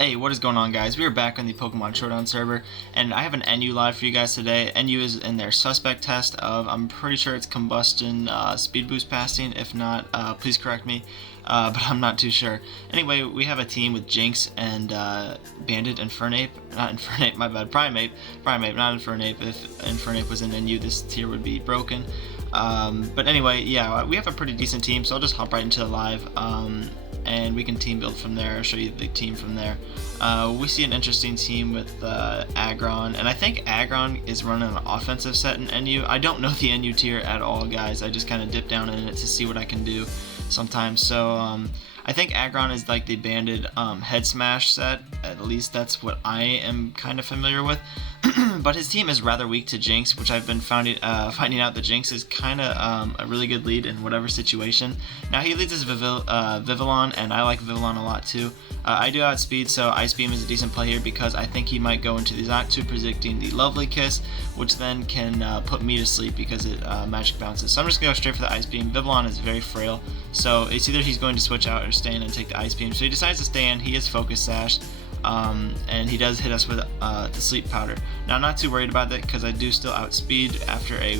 Hey, what is going on, guys? We are back on the Pokemon Showdown server, and I have an NU live for you guys today. NU is in their suspect test of, I'm pretty sure it's combustion speed boost passing. If not, please correct me, but I'm not too sure. Anyway, we have a team with Jynx and Bandit and Primeape, not Infernape. If Infernape was in NU, this tier would be broken. But anyway, yeah, we have a pretty decent team, so I'll just hop right into the live. And we can team build from there. I'll show you the team from there. We see an interesting team with Aggron, and I think Aggron is running an offensive set in NU. I don't know the NU tier at all, guys. I just kind of dip down in it to see what I can do sometimes. So I think Aggron is like the banded head smash set. At least that's what I am kind of familiar with. But his team is rather weak to Jynx, which I've been finding out that Jynx is kind of a really good lead in whatever situation. Now he leads as Vivillon, and I like Vivillon a lot too. I do outspeed, so Ice Beam is a decent play here because I think he might go into the Xatu, predicting the Lovely Kiss, which then can put me to sleep because it magic bounces. So I'm just going to go straight for the Ice Beam. Vivillon is very frail, so it's either he's going to switch out or stay in and take the Ice Beam. So he decides to stay in. He is Focus Sash. And he does hit us with the Sleep Powder. Now I'm not too worried about that because I do still outspeed after a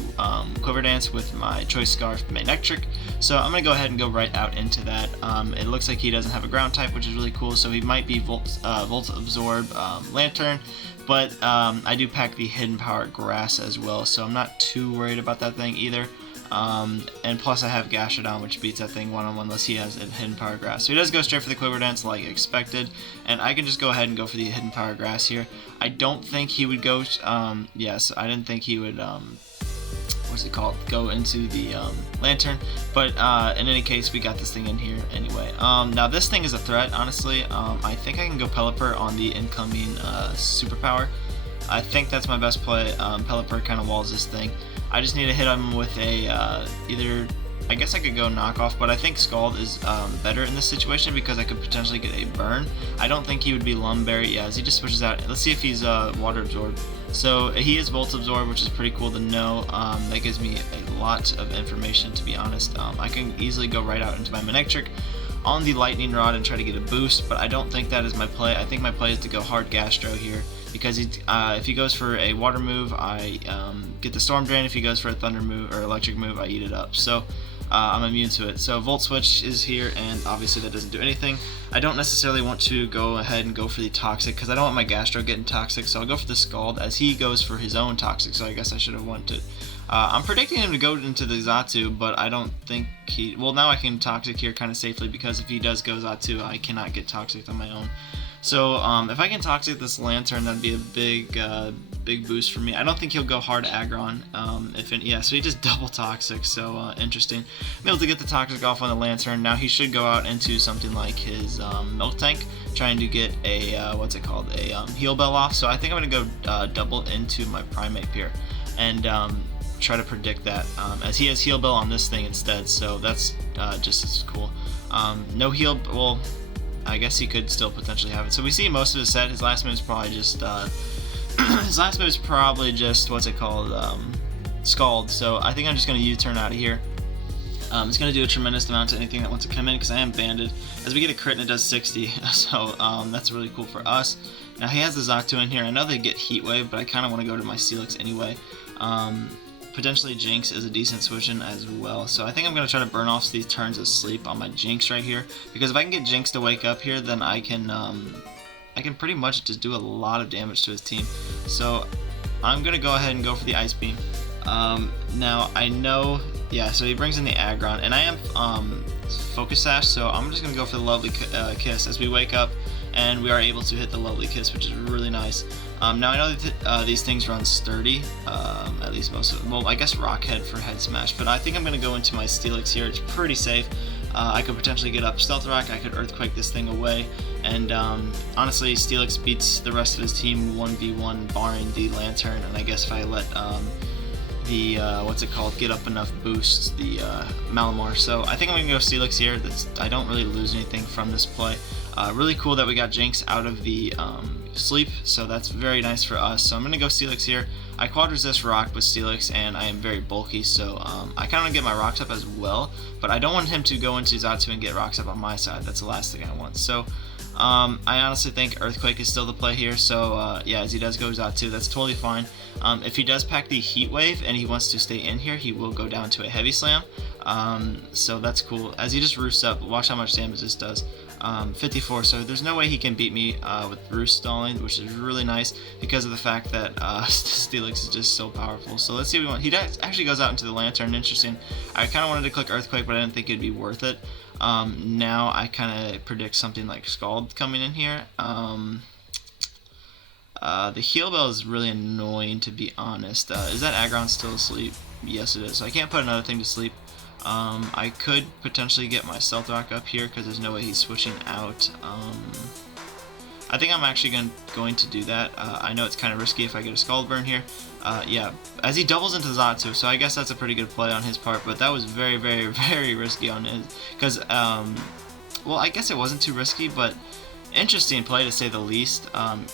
Quiver Dance with my Choice Scarf Manectric. So I'm going to go ahead and go right out into that. It looks like he doesn't have a ground type, which is really cool, so he might be Volt Absorb Lantern, but I do pack the Hidden Power Grass as well, so I'm not too worried about that thing either. And plus I have Gastrodon, which beats that thing one-on-one unless he has a Hidden Power Grass. So he does go straight for the Quiver Dance like expected, and I can just go ahead and go for the Hidden Power Grass here. I don't think he would go, yes, I didn't think he would, go into the Lantern, but in any case, we got this thing in here anyway. Now this thing is a threat, honestly. I think I can go Pelipper on the incoming Superpower. I think that's my best play. Pelipper kind of walls this thing. I just need to hit him with a either, I guess I could go knockoff, but I think Scald is better in this situation because I could potentially get a burn. I don't think he would be Lumberry. Yeah, as he just switches out. Let's see if he's Water Absorb. So he is Volt Absorb, which is pretty cool to know. That gives me a lot of information, to be honest. I can easily go right out into my Manectric on the Lightning Rod and try to get a boost, but I don't think that is my play. I think my play is to go hard Gastro here, because if he goes for a water move, I get the Storm Drain. If he goes for a thunder move or electric move, I eat it up. So I'm immune to it. So Volt Switch is here, and obviously that doesn't do anything. I don't necessarily want to go ahead and go for the Toxic because I don't want my Gastro getting Toxic, so I'll go for the Scald as he goes for his own Toxic, so I guess I should have wanted. I'm predicting him to go into the Xatu, but I don't think he... Well, now I can Toxic here kind of safely because if he does go Xatu, I cannot get Toxic on my own. So if I can Toxic this Lantern, that'd be a big boost for me. I don't think he'll go hard Aggron. Yeah, so he just double Toxic, so interesting. I'm able to get the Toxic off on the Lantern. Now he should go out into something like his Milk Tank, trying to get a, a Heal Bell off. So I think I'm going to go double into my Primeape here, and try to predict that, as he has Heal Bell on this thing instead, so that's just as cool. No heal, well, I guess he could still potentially have it. So we see most of his set. His last move is probably just Scald. So I think I'm just going to U-turn out of here. It's going to do a tremendous amount to anything that wants to come in because I am banded. As we get a crit, and it does 60, so that's really cool for us. Now he has the Xatu in here. I know they get Heat Wave, but I kind of want to go to my Steelix anyway. Potentially Jynx is a decent switch in as well, so I think I'm going to try to burn off these turns of sleep on my Jynx right here, because if I can get Jynx to wake up here, then I can pretty much just do a lot of damage to his team. So I'm going to go ahead and go for the Ice Beam. Now I know, yeah, so he brings in the Aggron, and I am Focus Sash, so I'm just going to go for the Lovely Kiss as we wake up, and we are able to hit the Lovely Kiss, which is really nice. Now I know that these things run Sturdy, at least most of them. Well, I guess Rockhead for Head Smash, but I think I'm going to go into my Steelix here. It's pretty safe. I could potentially get up Stealth Rock, I could Earthquake this thing away, and honestly, Steelix beats the rest of his team 1v1, barring the Lantern, and I guess if I let the, get up enough boosts, the Malamar. So I think I'm going to go Steelix here. I don't really lose anything from this play. Really cool that we got Jynx out of the sleep, so that's very nice for us. So I'm going to go Steelix here. I quad resist Rock with Steelix, and I am very bulky, so I kind of want to get my Rocks up as well, but I don't want him to go into Xatu and get Rocks up on my side. That's the last thing I want. So I honestly think Earthquake is still the play here, so yeah, as he does goes out too, that's totally fine. If he does pack the Heat Wave and he wants to stay in here, he will go down to a Heavy Slam, so that's cool. As he just roosts up, watch how much damage this does. 54, so there's no way he can beat me with roost stalling, which is really nice because of the fact that Steelix is just so powerful. So let's see what we want. He actually goes out into the Lantern. Interesting. I kind of wanted to click Earthquake, but I didn't think it'd be worth it. Now I kind of predict something like Scald coming in here. The Heal Bell is really annoying, to be honest. Is that Aggron still asleep? Yes, it is. So I can't put another thing to sleep. I could potentially get my Stealth Rock up here because there's no way he's switching out. I think I'm actually going to do that. I know it's kind of risky if I get a Scald Burn here. Yeah, as he doubles into Zatsu, so I guess that's a pretty good play on his part, but that was very, very, very risky on his, because, well, I guess it wasn't too risky, but interesting play to say the least.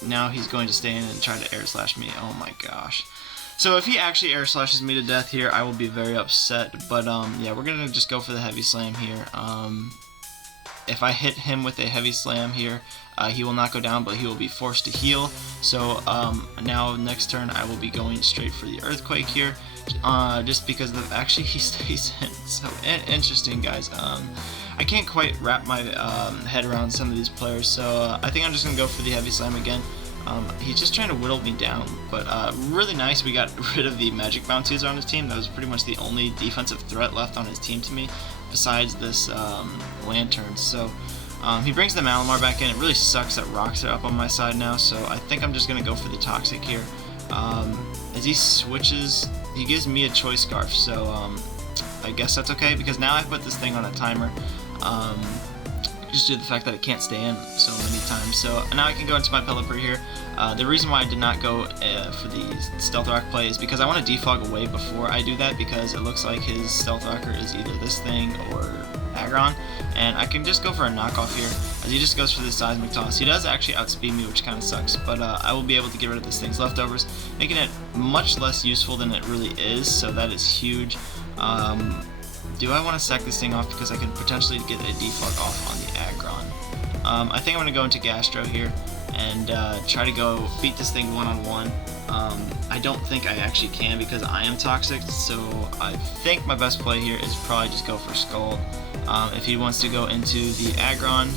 Now he's going to stay in and try to Air Slash me. Oh my gosh. So if he actually Air Slashes me to death here, I will be very upset, but yeah, we're going to just go for the Heavy Slam here. If I hit him with a Heavy Slam here, he will not go down, but he will be forced to heal. So now next turn I will be going straight for the Earthquake here, just because of actually he stays in. So interesting, guys. I can't quite wrap my head around some of these players, so I think I'm just gonna go for the Heavy Slam again. He's just trying to whittle me down, but really nice. We got rid of the Magic Bounties on his team. That was pretty much the only defensive threat left on his team to me, besides this Lantern. So he brings the Malamar back in. It really sucks that rocks are up on my side now, so I think I'm just going to go for the Toxic here. As he switches, he gives me a Choice Scarf, so I guess that's okay, because now I put this thing on a timer. Just due to the fact that it can't stay in so many times. So now I can go into my Pelipper here. The reason why I did not go for the Stealth Rock play is because I want to defog away before I do that, because it looks like his Stealth Rocker is either this thing or Aggron, and I can just go for a knockoff here, as he just goes for the Seismic Toss. He does actually outspeed me, which kind of sucks, but I will be able to get rid of this thing's leftovers, making it much less useful than it really is, so that is huge. Do I want to sack this thing off because I could potentially get a defog off on the Aggron? I think I'm going to go into Gastro here and try to go beat this thing one-on-one. I don't think I actually can because I am Toxic, so I think my best play here is probably just go for Scald. If he wants to go into the Aggron,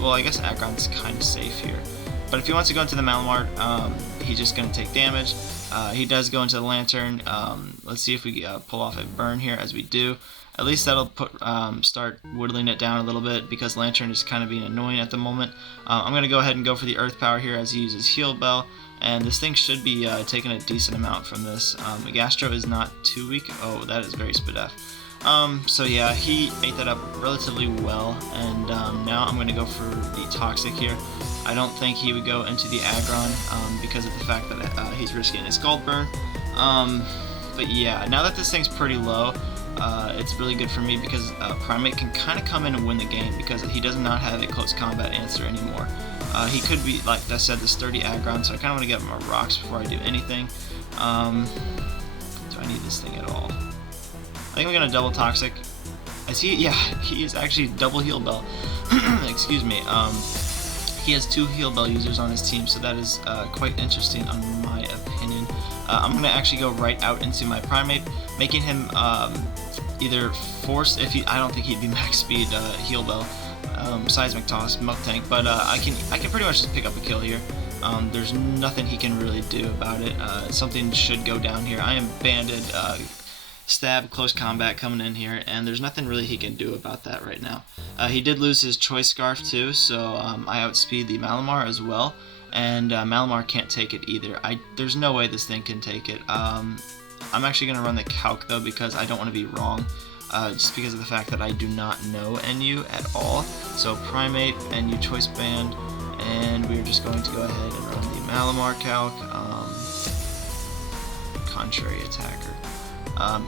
well, I guess Aggron's kind of safe here. But if he wants to go into the Malamar, he's just going to take damage. He does go into the Lantern. Let's see if we pull off a burn here, as we do. At least that'll start whittling it down a little bit, because Lantern is kind of being annoying at the moment. I'm going to go ahead and go for the Earth Power here as he uses Heal Bell, and this thing should be taking a decent amount from this. Gastro is not too weak. Oh, that is very Spadef. So yeah, he ate that up relatively well, and now I'm going to go for the Toxic here. I don't think he would go into the Aggron because of the fact that he's risking a Scald Burn. But yeah, now that this thing's pretty low, it's really good for me because Primeape can kind of come in and win the game because he does not have a close combat answer anymore. He could be, like I said, the sturdy Aggron, so I kind of want to get him a rocks before I do anything. Do I need this thing at all? I think I'm going to double Toxic. Yeah, he is actually double Heal Bell. Excuse me. He has 2 Heal Bell users on his team, so that is quite interesting on my opinion. I'm going to actually go right out into my Primeape, making him either force, I don't think he'd be max speed Heal Bell, Seismic Toss, Milk Tank, but I can pretty much just pick up a kill here. There's nothing he can really do about it. Something should go down here. I am banded, stab, close combat coming in here, and there's nothing really he can do about that right now. He did lose his Choice Scarf too, so I outspeed the Malamar as well, and Malamar can't take it either. There's no way this thing can take it. I'm actually going to run the Calc though, because I don't want to be wrong, just because of the fact that I do not know NU at all. So Primeape, NU Choice Band, and we're just going to go ahead and run the Malamar Calc, Contrary Attacker.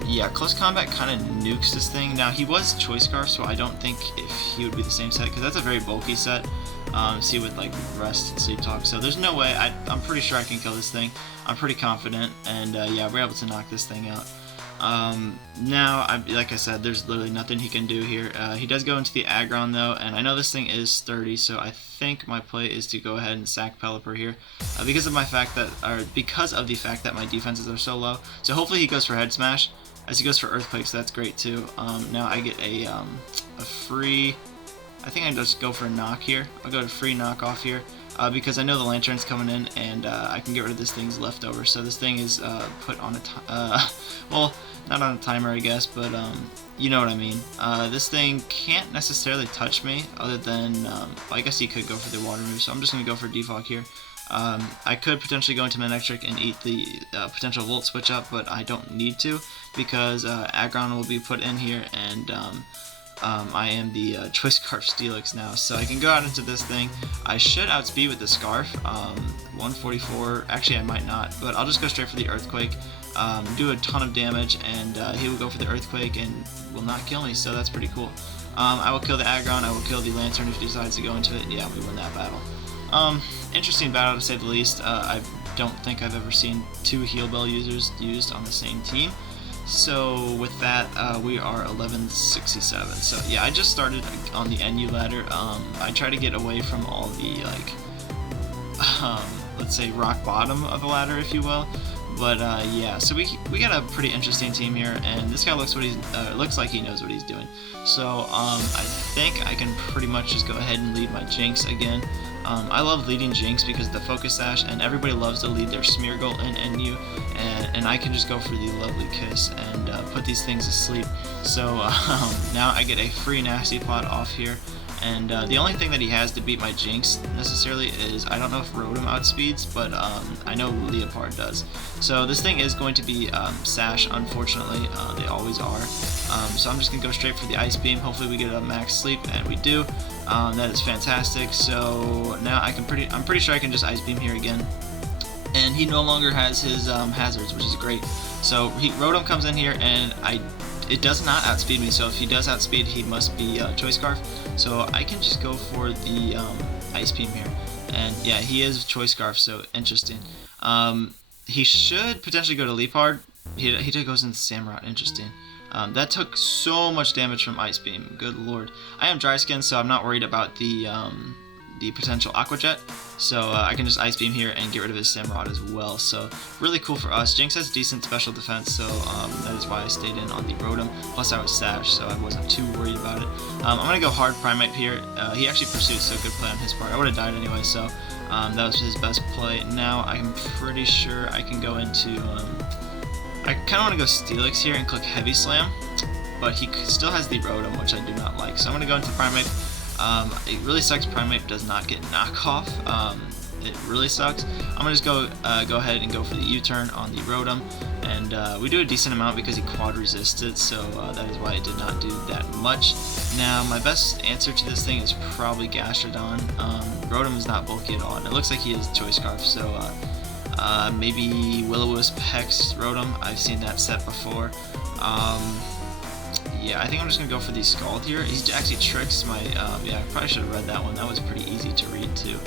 Yeah, close combat kind of nukes this thing. Now, he was Choice Scarf, so I don't think if he would be the same set, because that's a very bulky set. See, with like Rest and Sleep Talk, so there's no way. I'm pretty sure I can kill this thing. I'm pretty confident, and yeah, we're able to knock this thing out. Now, like I said, there's literally nothing he can do here. He does go into the Aggron though, and I know this thing is 30, so I think my play is to go ahead and sack Pelipper here, because of the fact that my defenses are so low. So hopefully he goes for Head Smash. As he goes for Earthquake, so that's great too. Now I get a free. I think I just go for a knock here. I'll go to free knock off here. Because I know the Lantern's coming in, and I can get rid of this thing's leftover. So this thing is put on a well, not on a timer, I guess, but you know what I mean. This thing can't necessarily touch me, other than well, I guess he could go for the water move. So I'm just gonna go for Defog here. I could potentially go into Manectric and eat the potential Volt switch up, but I don't need to, because Aggron will be put in here, and I am the Choice Scarf Steelix now, so I can go out into this thing. I should outspeed with the Scarf, 144, actually I might not, but I'll just go straight for the Earthquake, do a ton of damage, and he will go for the Earthquake and will not kill me, so that's pretty cool. I will kill the Aggron, I will kill the Lantern if he decides to go into it. Yeah, we win that battle. Interesting battle to say the least. I don't think I've ever seen two Heal Bell users used on the same team. So with that, we are 1167. So yeah, I just started on the NU ladder. I try to get away from all the let's say rock bottom of the ladder, if you will. But yeah, so we got a pretty interesting team here, and this guy looks like he knows what he's doing. So I think I can pretty much just go ahead and lead my Jynx again. I love leading Jynx because of the Focus Sash, and everybody loves to lead their Smeargle in NU, and I can just go for the Lovely Kiss and put these things to sleep. So now I get a free Nasty Plot off here, and the only thing that he has to beat my Jynx necessarily is, I don't know if Rotom outspeeds, but I know Leopard does. So this thing is going to be Sash, unfortunately. They always are. So I'm just going to go straight for the Ice Beam. Hopefully we get a max sleep, and we do. That is fantastic. So now I'm pretty sure I can just Ice Beam here again. And he no longer has his hazards, which is great. So Rotom comes in here, and it does not outspeed me. So if he does outspeed, he must be Choice Scarf. So I can just go for the Ice Beam here. And yeah, he is Choice Scarf, so interesting. He should potentially go to Leopard. He goes into Samurott, interesting. That took so much damage from Ice Beam, good lord. I am dry skin, so I'm not worried about the potential Aqua Jet. So I can just Ice Beam here and get rid of his Samurott as well. So really cool for us. Jynx has decent special defense, so that is why I stayed in on the Rotom. Plus I was Sash, so I wasn't too worried about it. I'm going to go hard Primeape here. He actually pursued, so good play on his part. I would have died anyway, so that was his best play. Now I'm pretty sure I can go into... I kind of want to go Steelix here and click Heavy Slam, but he still has the Rotom, which I do not like. So I'm going to go into Primeape. It really sucks Primeape does not get knockoff. It really sucks. I'm going to just go ahead and go for the U-turn on the Rotom, and we do a decent amount because he quad resisted, so that is why it did not do that much. Now my best answer to this thing is probably Gastrodon. Rotom is not bulky at all, and it looks like he is Choice Scarf, so maybe Will-O-Wisp Hex Rotom. I've seen that set before. Yeah, I think I'm just going to go for the Scald here. He actually tricks my... yeah, I probably should have read that one. That was pretty easy to read too.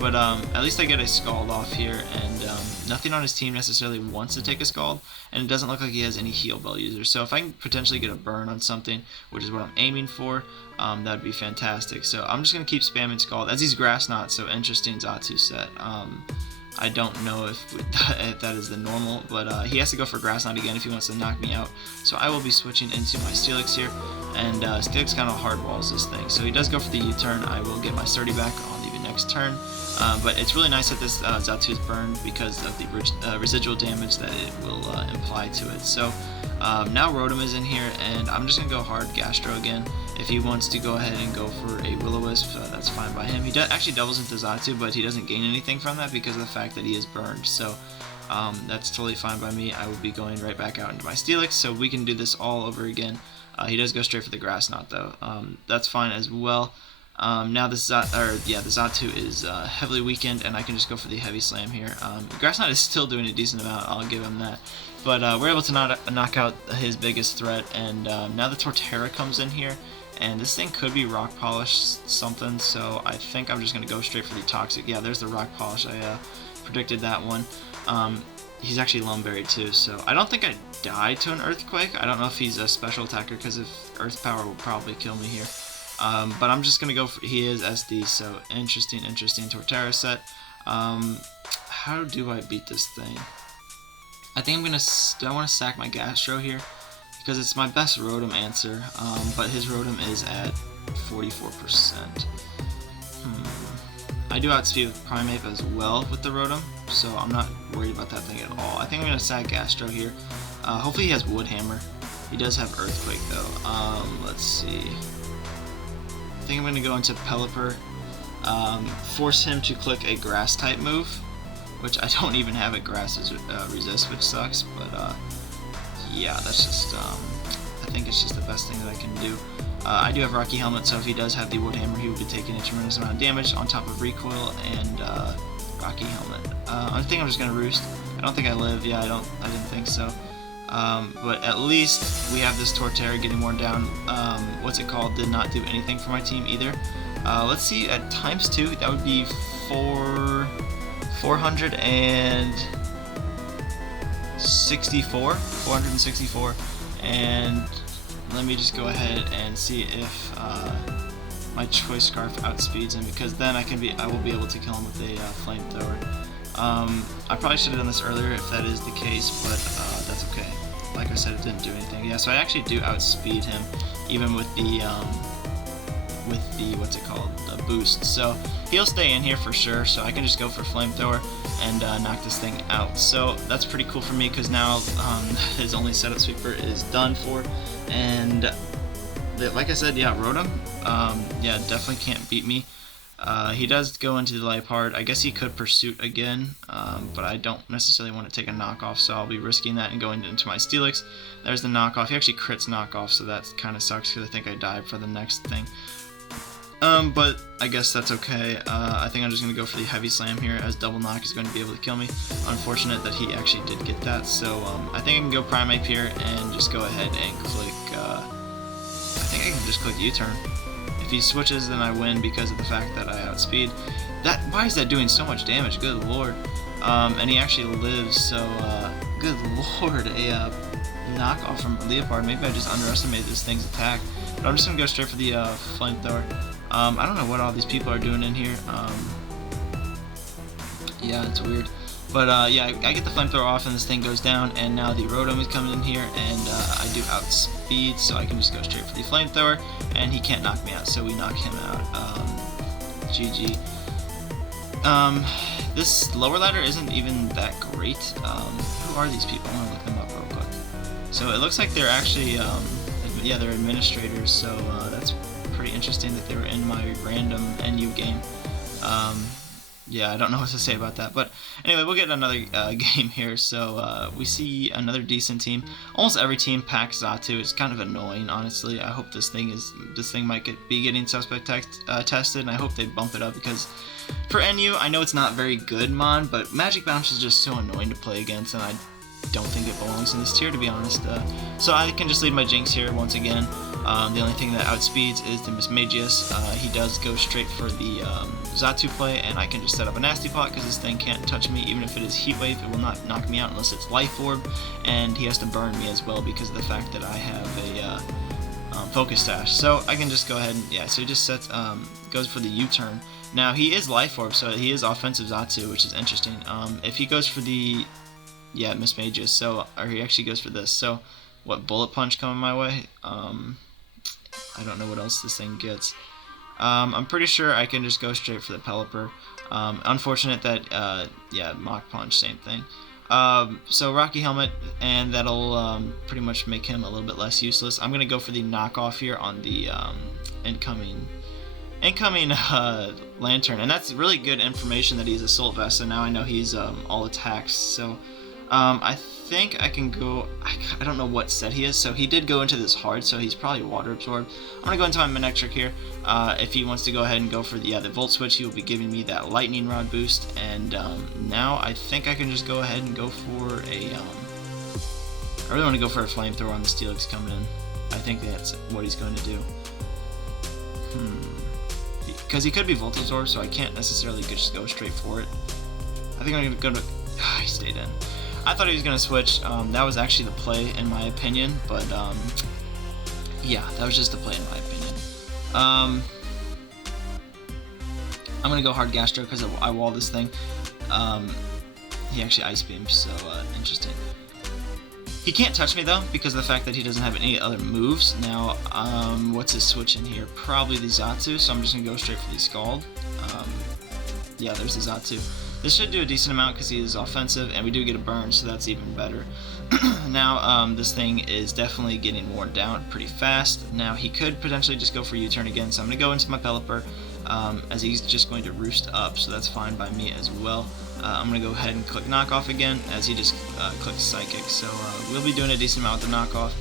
But at least I get a Scald off here, and nothing on his team necessarily wants to take a Scald, and it doesn't look like he has any Heal Bell users. So if I can potentially get a burn on something, which is what I'm aiming for, that would be fantastic. So I'm just going to keep spamming Scald, as he's Grass Knot, so interesting Xatu set. I don't know if that is the normal, but he has to go for Grass Knot again if he wants to knock me out. So I will be switching into my Steelix here, and Steelix kind of hard walls this thing. So he does go for the U-turn. I will get my Sturdy back on the next turn, but it's really nice that this Xatu is burned because of the residual damage that it will imply to it. So now Rotom is in here, and I'm just going to go hard Gastro again. If he wants to go ahead and go for a Will-O-Wisp, that's fine by him. He actually doubles into Xatu, but he doesn't gain anything from that because of the fact that he is burned. So that's totally fine by me. I will be going right back out into my Steelix, so we can do this all over again. He does go straight for the Grass Knot though. That's fine as well. Now the Xatu is heavily weakened, and I can just go for the Heavy Slam here. Grass Knot is still doing a decent amount, I'll give him that. But we're able to knock out his biggest threat, and now the Torterra comes in here, and this thing could be Rock Polish something, so I think I'm just going to go straight for the Toxic. Yeah, there's the Rock Polish. I predicted that one. he's actually Lone Berry too, so I don't think I die to an Earthquake. I don't know if he's a special attacker, because if Earth Power will probably kill me here. But I'm just gonna go for, he is SD, so interesting Torterra set. How do I beat this thing? I think I'm gonna, do I want to sack my Gastro here? Because it's my best Rotom answer, but his Rotom is at 44%. I do outspeed with Primeape as well with the Rotom, so I'm not worried about that thing at all. I think I'm gonna sack Gastro here. Hopefully he has Wood Hammer. He does have Earthquake though. Let's see. I think I'm gonna go into Pelipper, force him to click a Grass type move, which I don't even have a Grass resist, which sucks. But yeah, that's just I think it's just the best thing that I can do. I do have Rocky Helmet, so if he does have the Wood Hammer, he will be taking a tremendous amount of damage on top of Recoil and Rocky Helmet. I think I'm just gonna Roost. I don't think I live. Yeah, I didn't think so. But at least we have this Torterra getting worn down. What's it called? Did not do anything for my team either. Let's see, at ×2, that would be 464. And let me just go ahead and see if my Choice Scarf outspeeds him, because then I will be able to kill him with a Flamethrower. I probably should have done this earlier if that is the case, but that's okay. Like I said, it didn't do anything. Yeah, so I actually do outspeed him, even with the what's it called, the boost. So he'll stay in here for sure. So I can just go for Flamethrower and knock this thing out. So that's pretty cool for me, because now his only setup sweeper is done for, and like I said, yeah, Rotom, yeah, definitely can't beat me. He does go into the Liepard. I guess he could Pursuit again, but I don't necessarily want to take a knockoff, so I'll be risking that and going into my Steelix. There's the knockoff. He actually crits knockoff, so that kind of sucks, because I think I died for the next thing. But I guess that's okay. I think I'm just going to go for the Heavy Slam here, as Double Knock is going to be able to kill me. Unfortunate that he actually did get that, so I think I can go Primeape here and just go ahead and click, I think I can just click U-turn. If he switches, then I win because of the fact that I outspeed. Why is that doing so much damage? Good lord. And he actually lives, so good lord, a knockoff from Liepard. Maybe I just underestimated this thing's attack. But I'm just gonna go straight for the Flamethrower. I don't know what all these people are doing in here. Yeah, it's weird. But yeah, I get the Flamethrower off and this thing goes down, and now the Rotom is coming in here, and I do outspeed, so I can just go straight for the Flamethrower, and he can't knock me out, so we knock him out. GG. This lower ladder isn't even that great. Who are these people? I'm gonna look them up real quick. So it looks like they're actually, yeah, they're administrators, so that's pretty interesting that they were in my random NU game. Yeah, I don't know what to say about that, but anyway, we'll get another game here. So we see another decent team. Almost every team packs Xatu. It's kind of annoying, honestly. I hope this thing might be getting suspect tested, and I hope they bump it up, because for NU, I know it's not very good mon, but Magic Bounce is just so annoying to play against, and I don't think it belongs in this tier, to be honest. So I can just lead my Jynx here once again. The only thing that outspeeds is the Mismagius. He does go straight for the Xatu play, and I can just set up a Nasty Plot, because this thing can't touch me. Even if it is Heat Wave, it will not knock me out unless it's Life Orb, and he has to burn me as well because of the fact that I have a Focus Sash. So I can just go ahead and, yeah, so he just sets, goes for the U-turn. Now he is Life Orb, so he is offensive Xatu, which is interesting. If he goes for the, yeah, Mismagius, so, or he actually goes for this, so what, Bullet Punch coming my way? I don't know what else this thing gets. I'm pretty sure I can just go straight for the Pelipper. Unfortunate that, yeah, Mach Punch, same thing. So Rocky Helmet, and that'll pretty much make him a little bit less useless. I'm going to go for the knockoff here on the incoming Lantern, and that's really good information that he's Assault Vest, so now I know he's all attacks. So I think I can go, I don't know what set he is, so he did go into this hard, so he's probably Water Absorbed. I'm going to go into my Manectric here. If he wants to go ahead and go for the Volt Switch, he will be giving me that Lightning Rod boost, and now I think I can just go ahead and go for a, I really want to go for a Flamethrower on the Steelix coming in. I think that's what he's going to do. Because he could be Volt Absorb, so I can't necessarily just go straight for it. I think I'm going to go to, he stayed in. I thought he was gonna switch. That was actually the play in my opinion, but yeah, that was just the play in my opinion. I'm gonna go hard Gastro because I wall this thing. He actually Ice Beams, so interesting. He can't touch me though because of the fact that he doesn't have any other moves. Now, what's his switch in here? Probably the Xatu, so I'm just gonna go straight for the Scald. Yeah, there's the Xatu. This should do a decent amount because he is offensive, and we do get a burn, so that's even better. Now, this thing is definitely getting worn down pretty fast. Now, he could potentially just go for U-turn again, so I'm going to go into my Pelipper, as he's just going to roost up, so that's fine by me as well. I'm going to go ahead and click Knockoff again, as he just clicks Psychic, so we'll be doing a decent amount with the Knockoff.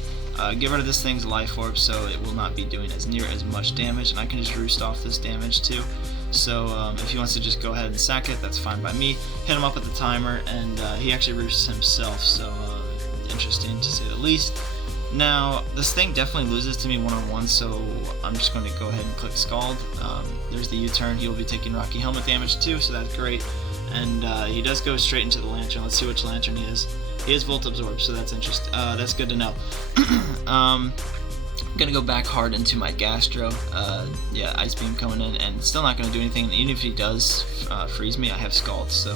Get rid of this thing's Life Orb, so it will not be doing as near as much damage, and I can just roost off this damage too. So if he wants to just go ahead and sack it, that's fine by me. Hit him up with the timer, and he actually roosts himself, so interesting to say the least. Now, this thing definitely loses to me one-on-one, so I'm just going to go ahead and click Scald. There's the U-turn. He will be taking Rocky Helmet damage too, so that's great. And he does go straight into the Lantern. Let's see which Lantern he is. He is Volt Absorb, so that's interesting. That's good to know. I'm gonna go back hard into my Gastro. Yeah, Ice Beam coming in, and still not gonna do anything. And even if he does freeze me, I have Scald. So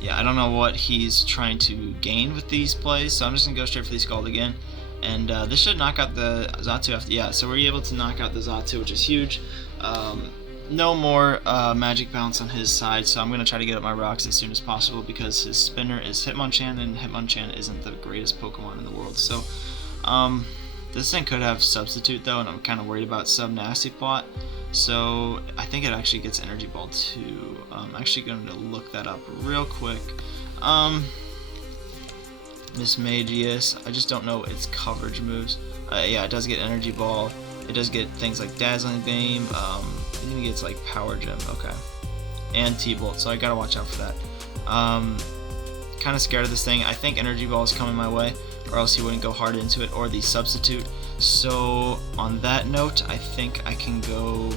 yeah, I don't know what he's trying to gain with these plays. So I'm just gonna go straight for the Scald again, and this should knock out the Xatu after. Yeah, so we're able to knock out the Xatu, which is huge. No more magic bounce on his side, so I'm going to try to get up my rocks as soon as possible because his spinner is Hitmonchan, and Hitmonchan isn't the greatest Pokemon in the world. So this thing could have Substitute though, and I'm kind of worried about Sub Nasty Plot. So I think it actually gets Energy Ball too. I'm actually going to look that up real quick. Mismagius, I just don't know its coverage moves. Yeah, it does get Energy Ball. It does get things like Dazzling Beam. It even gets like Power Gem, okay, and T-Bolt. So I gotta watch out for that. Kind of scared of this thing. I think Energy Ball is coming my way, or else he wouldn't go hard into it, or the Substitute. So on that note, I think I can go.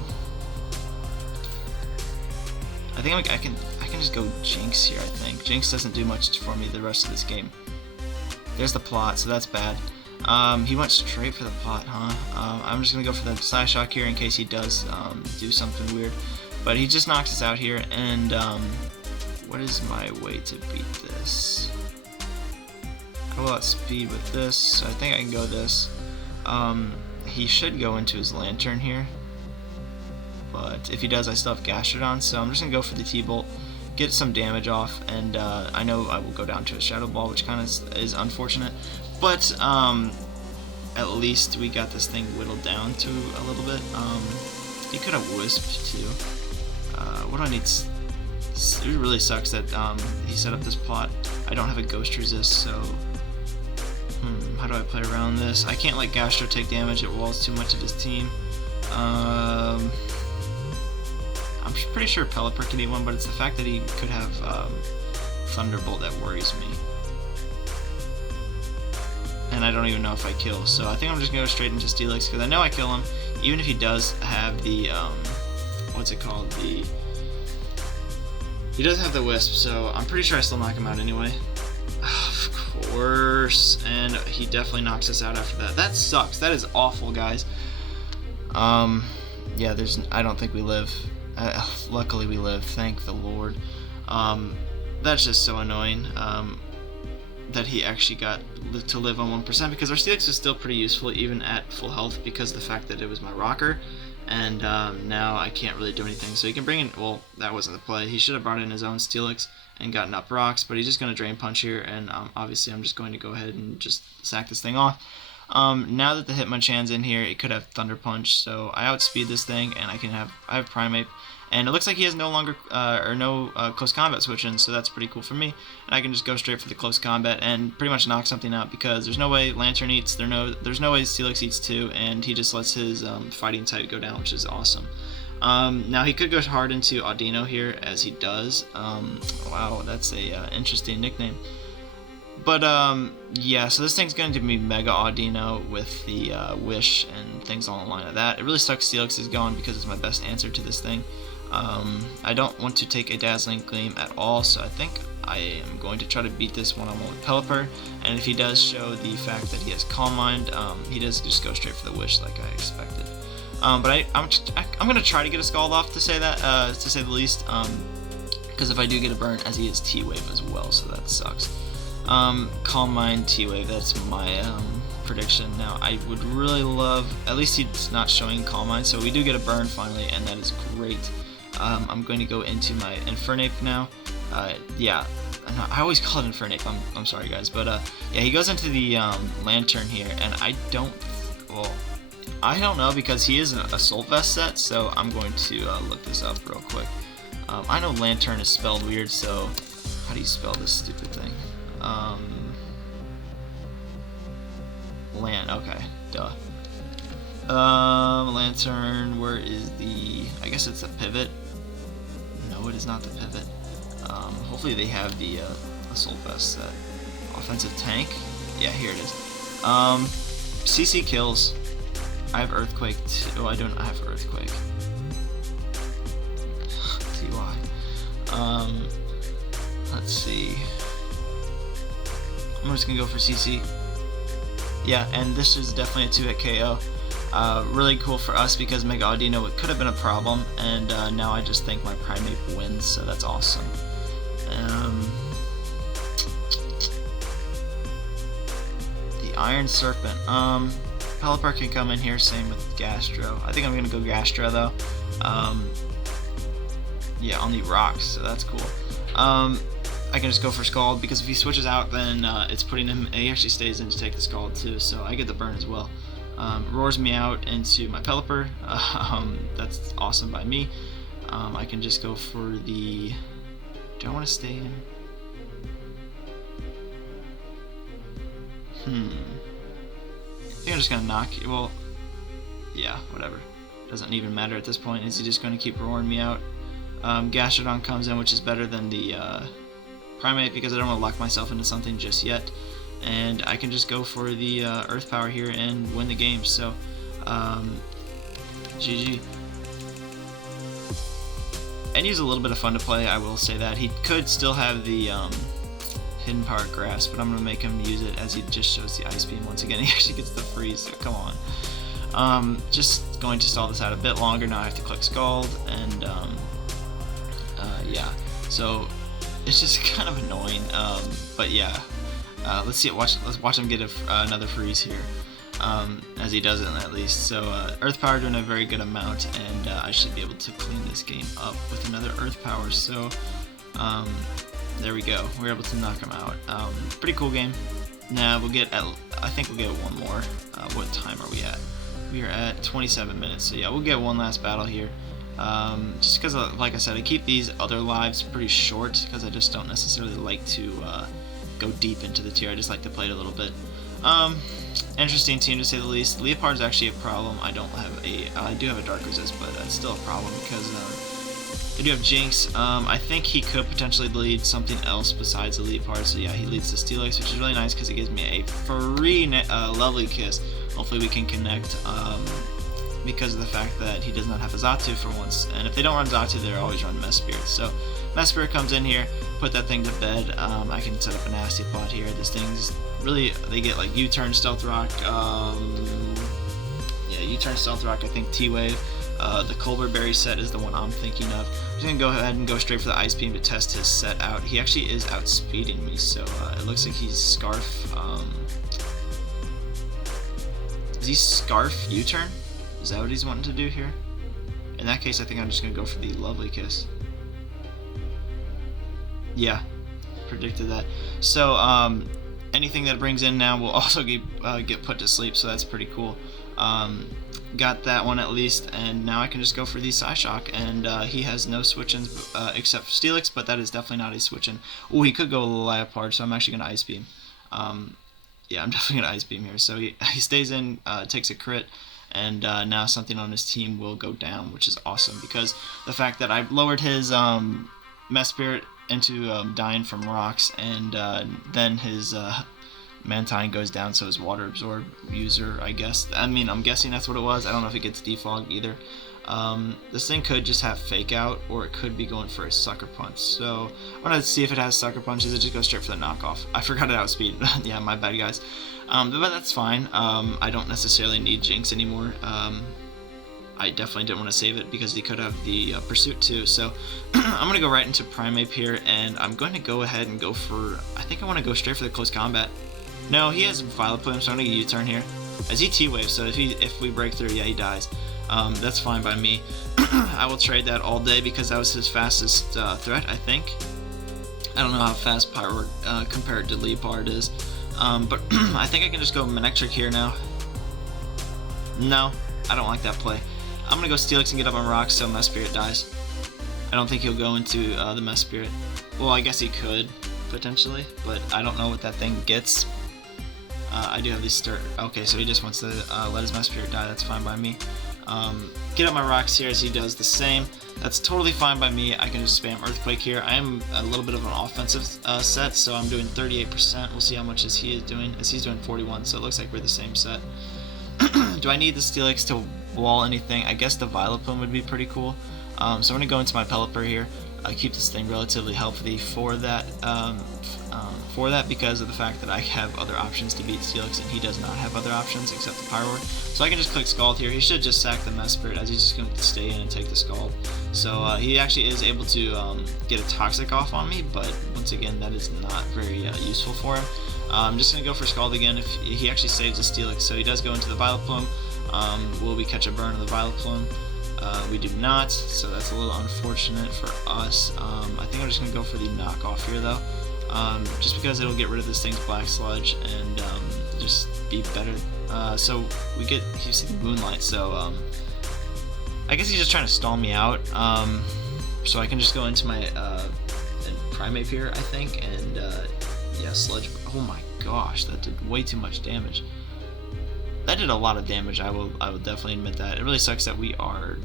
I think I can just go Jynx here. I think Jynx doesn't do much for me the rest of this game. There's the Plot, so that's bad. He went straight for the Plot, huh? I'm just gonna go for the Psyshock here in case he does do something weird. But he just knocks us out here, and what is my way to beat this? I will outspeed with this, so I think I can go this. He should go into his Lantern here, but if he does, I still have Gastrodon, so I'm just gonna go for the T-Bolt, get some damage off, and I know I will go down to a Shadow Ball, which kind of is unfortunate. But at least we got this thing whittled down to a little bit. He could have Wisped too. What do I need? It really sucks that he set up this Plot. I don't have a Ghost Resist, so how do I play around this? I can't let Gastro take damage. It walls too much of his team. I'm pretty sure Pelipper can eat one, but it's the fact that he could have Thunderbolt that worries me. And I don't even know if I kill, so I think I'm just gonna go straight into Steelix because I know I kill him, even if he does have the what's it called? He does have the Wisp, so I'm pretty sure I still knock him out anyway. Of course, and he definitely knocks us out after that. That sucks. That is awful, guys. Yeah, I don't think we live. Luckily, we live. Thank the Lord. That's just so annoying. That he actually got to live on 1% because our Steelix was still pretty useful even at full health because of the fact that it was my rocker, and now I can't really do anything. So he can bring in, well, that wasn't the play. He should have brought in his own Steelix and gotten up rocks, but he's just going to Drain Punch here, and obviously I'm just going to go ahead and just sack this thing off. Now that the Hitmonchan's in here, it could have Thunder Punch, so I outspeed this thing, and I have Primeape. And it looks like he has no longer close combat switch in, so that's pretty cool for me. And I can just go straight for the close combat and pretty much knock something out because there's no way Lantern eats, there's no way Steelix eats too, and he just lets his fighting type go down, which is awesome. Now he could go hard into Audino here, as he does. Wow, that's a interesting nickname. But yeah, so this thing's going to be Mega Audino with the Wish and things along the line of that. It really sucks Steelix is gone because it's my best answer to this thing. I don't want to take a Dazzling Gleam at all, so I think I am going to try to beat this one-on-one with Pelipper, and if he does show the fact that he has Calm Mind, he does just go straight for the Wish like I expected. But I'm gonna try to get a Scald off, to say the least, because if I do get a burn, as he is T-Wave as well, so that sucks. Calm Mind, T-Wave, that's my prediction. Now, I would really love, at least he's not showing Calm Mind, so we do get a burn finally, and that is great. I'm going to go into my Infernape now. Yeah, I always call it Infernape, I'm sorry guys, but yeah, he goes into the Lantern here, and I don't know, because he is an Assault Vest set, so I'm going to look this up real quick. I know Lantern is spelled weird, so how do you spell this stupid thing? Okay, duh. Lantern, where is the, I guess it's the pivot. No, it is not the pivot. Hopefully they have the Assault Vest set. Offensive Tank? Yeah, here it is. CC kills. I have Earthquake too. Oh, I don't have Earthquake. TY. Let's see. I'm just gonna go for CC. Yeah, and this is definitely a 2-hit KO. Really cool for us because Mega Audino could have been a problem, and now I just think my Primeape wins, so that's awesome. The Iron Serpent. Pelipper can come in here, same with Gastro. I think I'm gonna go Gastro though. Yeah, on the rocks, so that's cool. I can just go for Scald, because if he switches out, then it's putting him, he actually stays in to take the Scald too, so I get the burn as well. Roars me out into my Pelipper. That's awesome by me. I can just go for the, do I want to stay in? I think I'm just gonna knock, well, yeah, whatever. Doesn't even matter at this point. Is he just gonna keep roaring me out? Gastrodon comes in, which is better than the Primeape, because I don't want to lock myself into something just yet. And I can just go for the Earth Power here and win the game. So, GG. And he's a little bit of fun to play, I will say that. He could still have the Hidden Power Grass, but I'm going to make him use it as he just shows the Ice Beam once again. He actually gets the freeze, so come on. Just going to stall this out a bit longer. Now I have to click Scald, and yeah. So it's just kind of annoying, but yeah. Let's watch him get another freeze here, as he does it at least. So Earth Power doing a very good amount, and I should be able to clean this game up with another Earth Power. So there we go. We're able to knock him out. Pretty cool game. Now we'll get I think we'll get one more. What time are we at? We are at 27 minutes. So yeah, we'll get one last battle here. Just because, like I said, I keep these other lives pretty short because I just don't necessarily like to go deep into the tier. I just like to play it a little bit. Interesting team to say the least. Leopard's actually a problem. I do have a Dark Resist, but it's still a problem because I do have Jynx. I think he could potentially lead something else besides the Leopard. So yeah, he leads the Steelix, which is really nice because it gives me a free Lovely Kiss. Hopefully we can connect. Because of the fact that he does not have a Xatu for once, and if they don't run Xatu, they always run Mesprit. So Mesprit comes in here, put that thing to bed. I can set up a nasty plot here. This thing's really, they get like U-turn, Stealth Rock, yeah, U-turn, Stealth Rock, I think T-Wave. The Colbert Berry set is the one I'm thinking of. I'm just gonna go ahead and go straight for the Ice Beam to test his set out. He actually is outspeeding me, so it looks like he's Scarf. Is he Scarf U-turn? Is that what he's wanting to do here? In that case, I think I'm just going to go for the Lovely Kiss. Yeah, predicted that. So, anything that it brings in now will also get put to sleep, so that's pretty cool. Got that one at least, and now I can just go for the Psyshock, and he has no switch-ins except for Steelix, but that is definitely not a switch-in. Oh, he could go Leopard, so I'm actually going to Ice Beam. Yeah, I'm definitely going to Ice Beam here. So he stays in, takes a crit, and now something on his team will go down, which is awesome because the fact that I lowered his Mesprit into dying from rocks, and then his Mantine goes down, so his Water Absorb user, I guess. I mean, I'm guessing that's what it was. I don't know if it gets defogged either. This thing could just have Fake Out, or it could be going for a Sucker Punch. So I want to see if it has Sucker Punch. Does it just go straight for the knockoff? I forgot to outspeed. Yeah, my bad, guys. But that's fine. I don't necessarily need Jynx anymore. I definitely didn't want to save it because he could have the Pursuit too. So I'm going to go right into Primeape here, and I'm going to go ahead and go for... I think I want to go straight for the Close Combat. No, he has Violet Plume, so I'm going to U-turn here. As he T-Waves, so if we break through, yeah, he dies. That's fine by me. I will trade that all day because that was his fastest threat, I think. I don't know how fast Pyro compared to Leopard is. But I think I can just go Manectric here now. No, I don't like that play. I'm going to go Steelix and get up on rocks so Mess Spirit dies. I don't think he'll go into the Mess Spirit. Well, I guess he could, potentially, but I don't know what that thing gets. I do have these Okay, so he just wants to let his Mess Spirit die. That's fine by me. Get up my rocks here as he does the same. That's totally fine by me. I can just spam Earthquake here. I am a little bit of an offensive set, so I'm doing 38%. We'll see how much he is doing, as he's doing 41, so it looks like we're the same set. Do I need the Steelix to wall anything? I guess the Violet Plume would be pretty cool. So I'm going to go into my Pelipper here. Keep this thing relatively healthy for that because of the fact that I have other options to beat Steelix and he does not have other options except the Pyroar. So I can just click Scald here. He should just sack the Mess Spirit as he's just going to stay in and take the Scald. So he actually is able to get a Toxic off on me, but once again that is not very useful for him. I'm just going to go for Scald again if he actually saves the Steelix. So he does go into the Violet Plume. Will we catch a burn of the Violet Plume? We do not, so that's a little unfortunate for us. I think I'm just going to go for the knockoff here though. Just because it'll get rid of this thing's Black Sludge and just be better. So we get, you see the Moonlight, so I guess he's just trying to stall me out. So I can just go into my Primeape here, I think, and yeah, Sludge. Oh my gosh, that did way too much damage. That did a lot of damage, I will definitely admit that. It really sucks that we are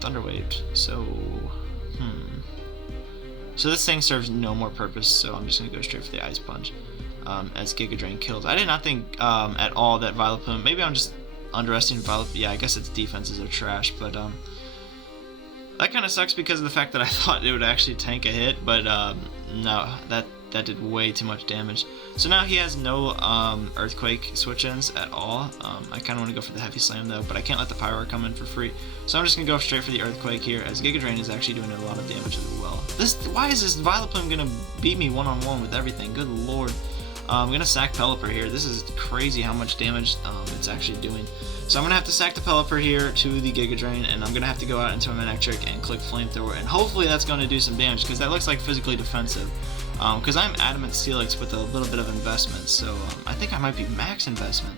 Thunderwaved, so So this thing serves no more purpose, so I'm just going to go straight for the Ice Punch as Giga Drain kills. I did not think at all that Violet Plume, maybe I'm just underestimating Violet, yeah, I guess its defenses are trash, but that kind of sucks because of the fact that I thought it would actually tank a hit, but no, that did way too much damage. So now he has no Earthquake switch-ins at all. I kind of want to go for the Heavy Slam though, but I can't let the Pyroar come in for free. So I'm just going to go straight for the Earthquake here, as Giga Drain is actually doing a lot of damage as well. Why is this Violet Plume going to beat me one-on-one with everything? Good lord. I'm going to sack Pelipper here. This is crazy how much damage it's actually doing. So I'm going to have to sack the Pelipper here to the Giga Drain, and I'm going to have to go out into a Manectric and click Flamethrower, and hopefully that's going to do some damage, because that looks like physically defensive. Because I'm Adamant Steelix with a little bit of investment, so I think I might be max investment.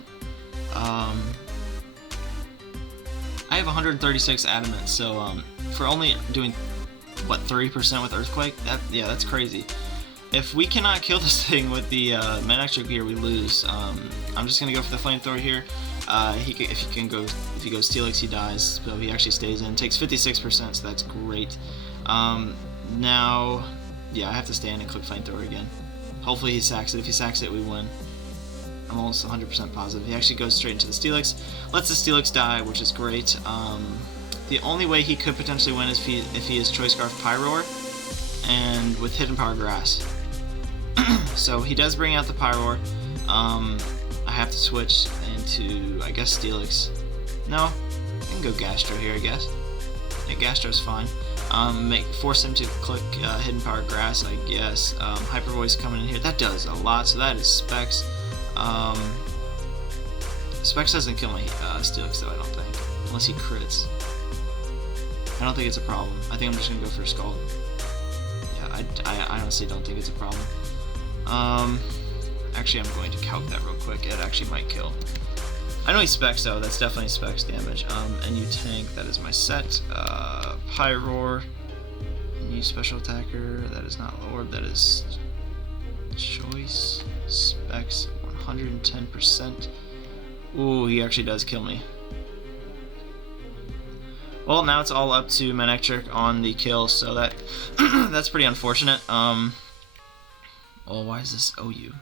I have 136 Adamant, so for only doing, what, 30% with Earthquake? That's crazy. If we cannot kill this thing with the Manectric here, we lose. I'm just gonna go for the Flamethrower here. If he goes Steelix, he dies. So he actually stays in. Takes 56%, so that's great. Now, yeah, I have to stay in and click Flamethrower again. Hopefully he sacks it. If he sacks it, we win. I'm almost 100% positive. He actually goes straight into the Steelix, lets the Steelix die, which is great. The only way he could potentially win is if he is Choice Scarf Pyroar, and with Hidden Power Grass. So he does bring out the Pyroar. I have to switch into, I guess, Steelix. No, I can go Gastro here, I guess. Yeah, Gastro's fine. Force him to click Hidden Power Grass, I guess. Hyper Voice coming in here. That does a lot, so that is Specs. Specs doesn't kill my Steelix, though, I don't think. Unless he crits. I don't think it's a problem. I think I'm just going to go for a Scald. Yeah, I honestly don't think it's a problem. Actually, I'm going to calc that real quick. It actually might kill. I know he Specs, though. That's definitely Specs damage. And you tank. That is my set. Pyroar. New Special Attacker. That is not Lord. That is Choice. Specs. 110%. Ooh, he actually does kill me. Well, now it's all up to Manectric on the kill, so that's pretty unfortunate. Well, why is this OU?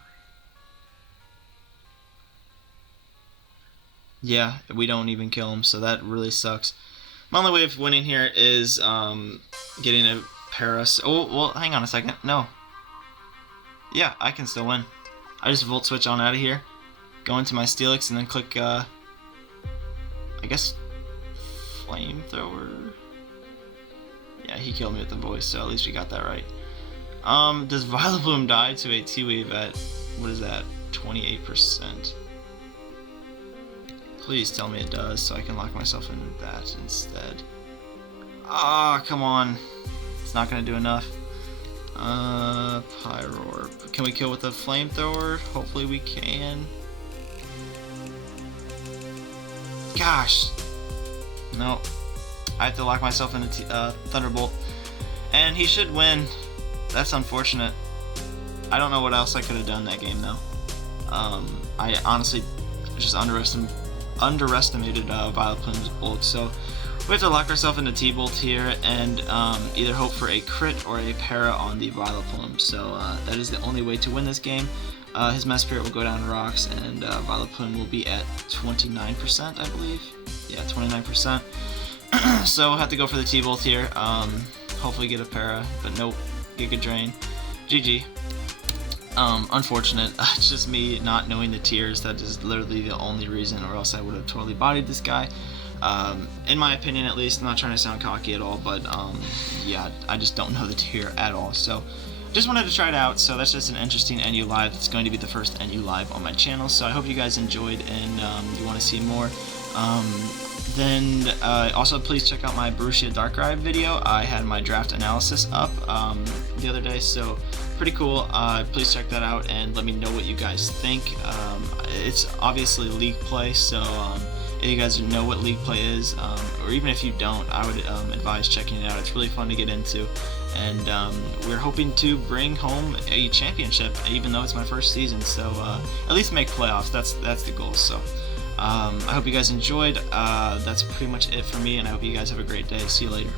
Yeah, we don't even kill him, so that really sucks. My only way of winning here is getting a Paris. Oh, well, hang on a second. No. Yeah, I can still win. I just Volt Switch on out of here, go into my Steelix, and then click, I guess, Flamethrower? Yeah, he killed me with the voice, so at least we got that right. Does Vileplume die to a T-Wave at, what is that, 28%? Please tell me it does, so I can lock myself into that instead. Ah, come on. It's not gonna do enough. Pyroar. Can we kill with a Flamethrower? Hopefully we can. Gosh. No. I have to lock myself into Thunderbolt. And he should win. That's unfortunate. I don't know what else I could have done that game, though. I honestly just underestimated Vileplume's bulk, so we have to lock ourselves into T-Bolt here and either hope for a crit or a para on the Vileplume. So that is the only way to win this game. His Mesprit will go down to rocks, and Vileplume will be at 29%, I believe. Yeah, 29%. So we'll have to go for the T-Bolt here. Hopefully get a para, but nope. Giga Drain. GG. Unfortunate. It's just me not knowing the tiers. That is literally the only reason, or else I would have totally bodied this guy. In my opinion, at least. I'm not trying to sound cocky at all, but yeah, I just don't know the tier at all. So just wanted to try it out. So that's just an interesting NU live. It's going to be the first NU live on my channel. So I hope you guys enjoyed, and you want to see more. Then also please check out my Borussia Darkrai video. I had my draft analysis up the other day, so pretty cool. Please check that out and let me know what you guys think. It's obviously league play, so if you guys know what league play is, or even if you don't, I would advise checking it out. It's really fun to get into, and we're hoping to bring home a championship, even though it's my first season. So at least make playoffs. That's the goal. So I hope you guys enjoyed. That's pretty much it for me, and I hope you guys have a great day. See you later.